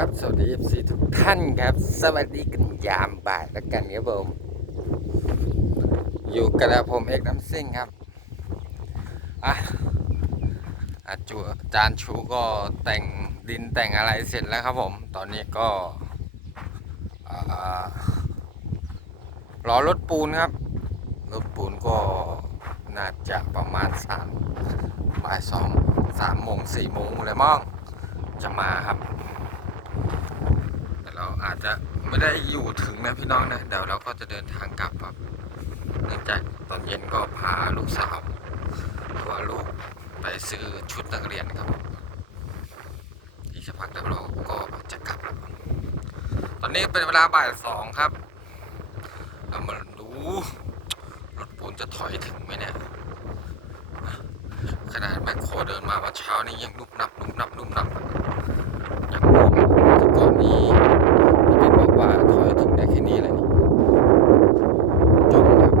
ครับ สวัสดี FC ทุกท่านครับ สวัสดีกันยามบ่ายแล้วกันครับผมอยู่กับผมเอกน้ำซิ่งครับอะอาจูอาจารย์ชูก็แต่งดินแต่งอะไรเสร็จแล้วครับผม ตอนนี้ก็รอรถปูนครับรถปูนก็น่าจะประมาณสามบ่ายสองสามโมงสี่โมงเลยมั้งจะมาครับ อาจจะไม่ได้อยู่ถึงนะพี่น้องนะเดี๋ยวเราก็จะเดินทางกลับครับเนื่องจากตอนเย็นก็พาลูกสาวหรือว่าลูกไปซื้อชุดนักเรียนครับที่จะพักเดี๋ยวเราก็จะกลับแล้วตอนนี้เป็นเวลาบ่ายสองครับเรามาดูรถปูนจะถอยถึงไหมเนี่ยขนาดแมคโครเดินมาวันเช้านี้ยังนุ่มนับนุ่มนับนุ่มนับยังงงแต่ก่อนนี้พี่ตินบอกว่าถอยถึงได้แค่นี้เลยนี่จมครับ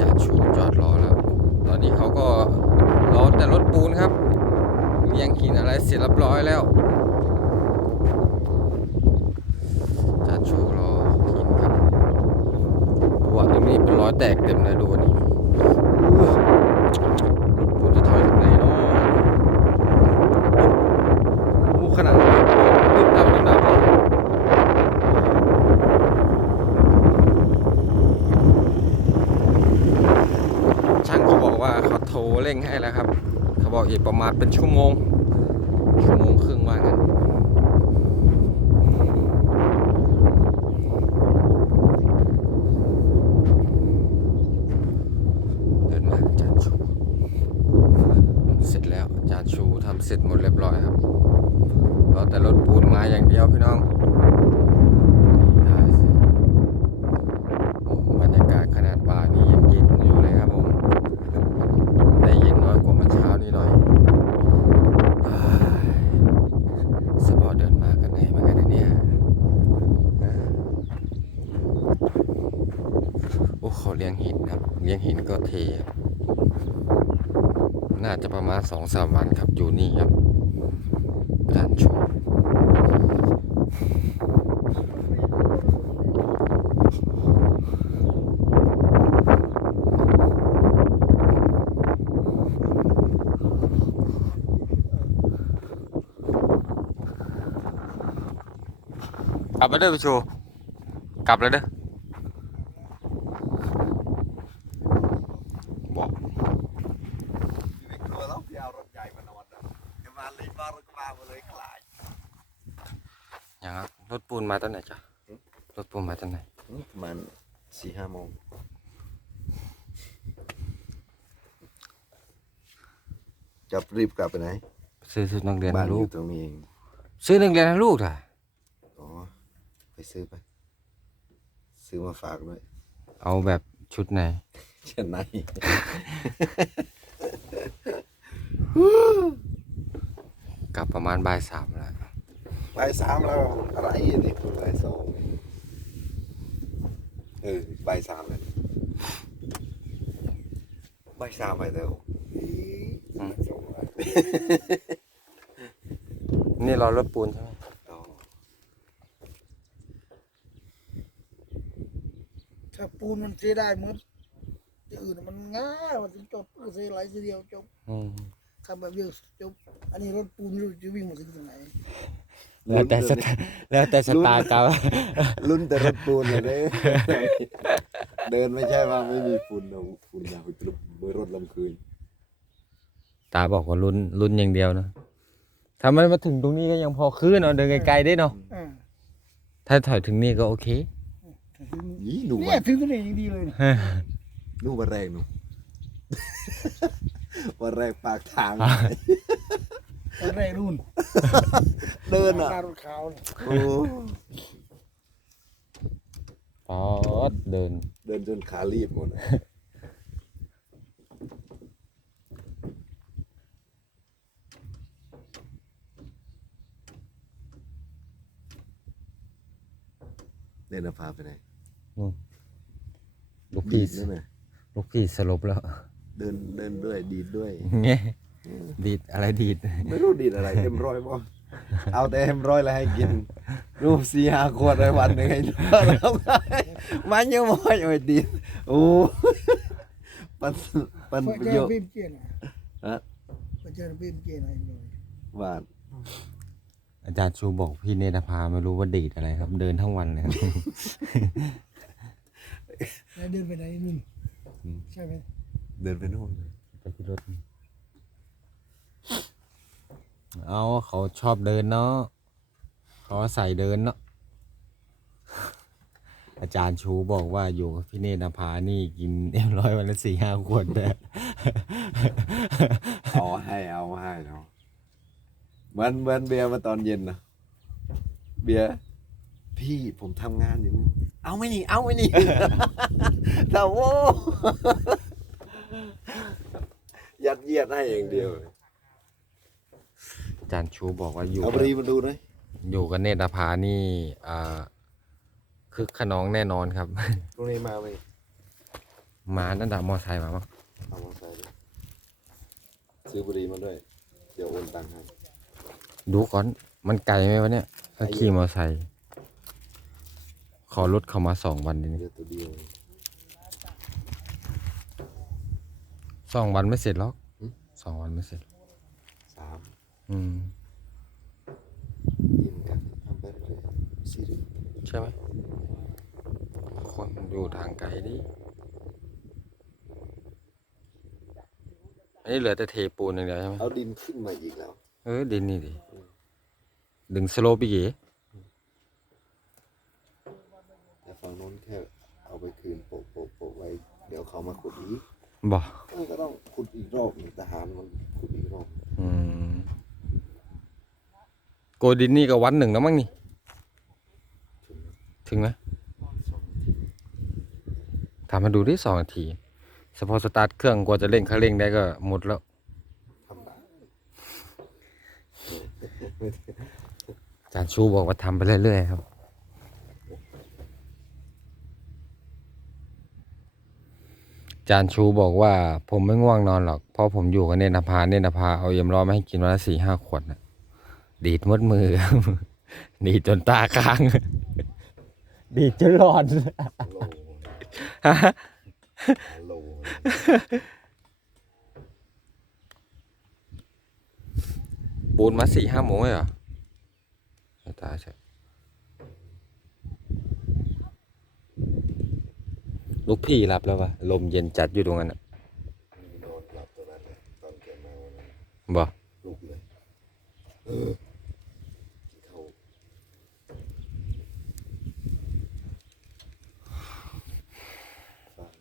จานชูจอดรอแล้ว ตอนนี้เขาก็รอแต่รถปูนครับเรี ยังหินอะไรเสร็จเรียบร้อยแล้วจานชูรอหินครับเพราะว่าตรงนี้เป็นร้อยแตกเต็มเลยดูนนี่รถปูนจะถอยถึงไหนเนาะโอ้ขนาดดึบดับดึบดับเลยช่างเขาบอกว่าเขาโทรเร่งให้แล้วครับ เขาบอกอีกประมาณเป็นชั่วโมง ชั่วโมงครึ่งว่างั้นเดินมาจานชูเสร็จแล้วจานชูทำเสร็จหมดเรียบร้อยครับรอแต่รถปูนมาอย่างเดียวพี่น้องได้สิโอ้บรรยากาศขนาดบ่ายนี้ยังเย็นอยู่เลยครับผมได้เย็นน้อยกว่าเมื่อเช้านี้หน่อยอ้ายสปอร์ตเดินมากันไหนมากันนะเนี่ยอ่าโอ้ เลี้ยงหินครับ เลี้ยงหินก็เทน่าจะประมาณสองสามวันครับอยู่นี่ครับด้านชูกลับมาเด้อพี่ชูกลับเลยเด้อบอก ไม่กลัวแล้วพี่เอารถใหญ่มานอนนะเดี๋ยวมาเลยบ้านรถกระบะมาเลยขลาย อย่าง นั้นรถปูนมาตอนไหนจ๊ะรถปูนมาตอนไหนประมาณสี่ห้าโมงจะรีบกลับไปไหน ซื้อชุดนักเรียนบ้านให้อลูก ยู่ตรงนี้เองซื้อนักเรียนให้ลูกถ่ะอ๋อไปซื้อไป ซื้อมาฝากด้วยเอาแบบชุดไหน เช่นไหน กลับประมาณบ่ายสามแล้ว ใบายสามแล้วอะไรนี่คือใบายสองเออใบายสามเลยใบายสามไปแล้วอี๋สองวันนี่รอรถปูนใช่ไหมอ๋อถ้าปูนมันเสียได้หมดที่อื่นมันง่ายมันจะจบเสียหลายทีเดียวจบอืมทำแบบเดียวจบ อันนี้รถปูนไม่รู้จะวิ่งมาถึงตรงไหน แล้วแต่สไตล์แล้วแต่สไตล์เขารุ่นแต่รถปูนเลยเด้เดินไม่ใช่ว่าไม่มีฝุ่นเอาฝุ่นอยาไปกลุบเบอร์รถลำคืน ตาบอกว่าลุ้นลุ้นอย่างเดียวนะถ้ามันมาถึงตรงนี้ก็ยังพอขึ้นเนาะเดินไกลๆได้เนาะอ่าถ้าถอยถึงนี่ก็โอเคถึงยี่หนูเนี่ว่ายถึงตรงนี้ยังดีเลยนะหนูวันแรกหนูวันแรกปากทาง ตอนแรกรุ่นเดินอะหน้ารถขาวเนี่ยโอ้ป๊อดเดินเดินจนขาลีบหมดอะเดินพาไปไหนลูกพี่นั่นน่ะลูกพี่สลบแล้ว เดินเดินด้วยดีดด้วย เงี้ย ดีดอะไรดีด ไม่รู้ดีดอะไรเอ็มร้อยบ่เอาแต่เอ็มร้อยแล้วให้กิน รูปสี่ห้าขวดในวันหนึ่งให้แล้วมันยังบ่อยโอ้ยดีดโอ้ปันปันไปประเจโยอชน์พิมพ์เกียร์นะฮะไปเจอพิมพ์เกียร์นะเลยบาทอาจารย์ชูบอกพี่เนตรภาไม่รู้ว่าดีดอะไรครับ เดินทั้งวันเลยครับแล้วเดินไปไหนนู่นใช่ไหมเดินไปโน่นไปที่รถ เอาเขาชอบเดินเนาะเขาใส่เดินเนาะอาจารย์ชูบอกว่าอยู่กับพี่เนตรนภานี่กินเอ็มร้อยวันละสี่ห้าขวดแต่เอาให้เอาให้เนาะเหมือนเหมือนเบียร์มาตอนเย็นนะเบียร์พี่ผมทำงานอยู่ เอาไม่นี่ เอาไม่นี่ แต่โว้ยัดเยียดให้อย่างเดียว จารย์ชูบอกว่าอยู่เอาบรีมาดูหน่อยอยู่กับเนตรนภานี่อ่าคึกขนองแน่นอนครับ ตรงนี้มาไหมมานั่นดามอไซค์มามั้งเอามาใส่ด้วยซื้อบุหรีมาด้วย เดี๋ยวโอนตังค์ให้ดูก่อน มันไกลไหมวะเนี่ยถ้าขี่มอไซค์ขอรถเขามาสองวันนี้เดี๋ยวตัวเดียว สองวันไม่เสร็จหรอกอืม สองวันไม่เสร็จ สาม อืมยินกันทำไปเรื่อยๆซีรีส์ใช่ไหมคนอยู่ทางไกลดิอันนี้เหลือแต่เทปูนอย่างเดียวใช่ไหมเอาดินขึ้นมาอีกแล้ว เออดินนี่ดิดึงสโลปอีกเหรอแต่ฝั่งโน้นแค่เอาไปคืนโปะโปะโปะไว้ เดี๋ยวเขามาขุดอีกบอกเออก็ต้องขุดอีกรอบหนึ่งทหารมันขุดอีกรอบอืม โกดินนี่ก็วันหนึ่งแล้วมั้งนี่ ถึงไหมทำมมาดูที่สองนาทีเฉพาะสตาร์ทเครื่องกว่าจะเร่งคันเร่งได้ก็หมดแล้วอาจารย์ชูบอกว่าทำไปเรื่อยๆครับอาจารย์ชูบอกว่าผมไม่ง่วงนอนหรอก เพราะผมอยู่กับเนนภาเนนภาเอาเยี่ยมร้อมาให้กินวันละสี่ห้าขวดนะ ดีดมดมือดีดจนตาค้าง ดีดจนหลอนโลโลปูนมาสี่ห้าโมงเลยเหรอไม่ตายใช่ลูกพี่รับแล้วปะลมเย็นจัดอยู่ตรงนั้นอะนอนหลับตรงนั้นเลยตอนแกมาวันนั้นบอกลุกเลย เออเขา ฟัง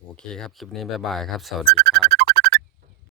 โอ เคครับ คลิปนี้บ๊ายบายครับ สวัสดีครับ